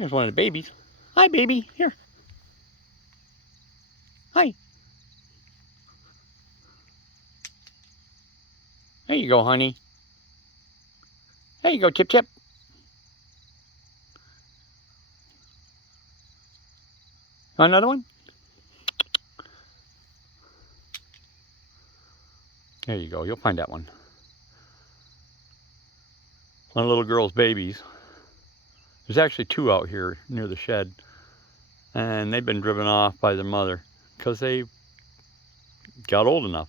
Here's one of the babies. Hi, baby. Here. Hi. There you go, honey. There you go, Chip Chip. Want another one? There you go. You'll find that one. One of the little girl's babies. There's actually two out here near the shed. And they've been driven off by their mother because they got old enough.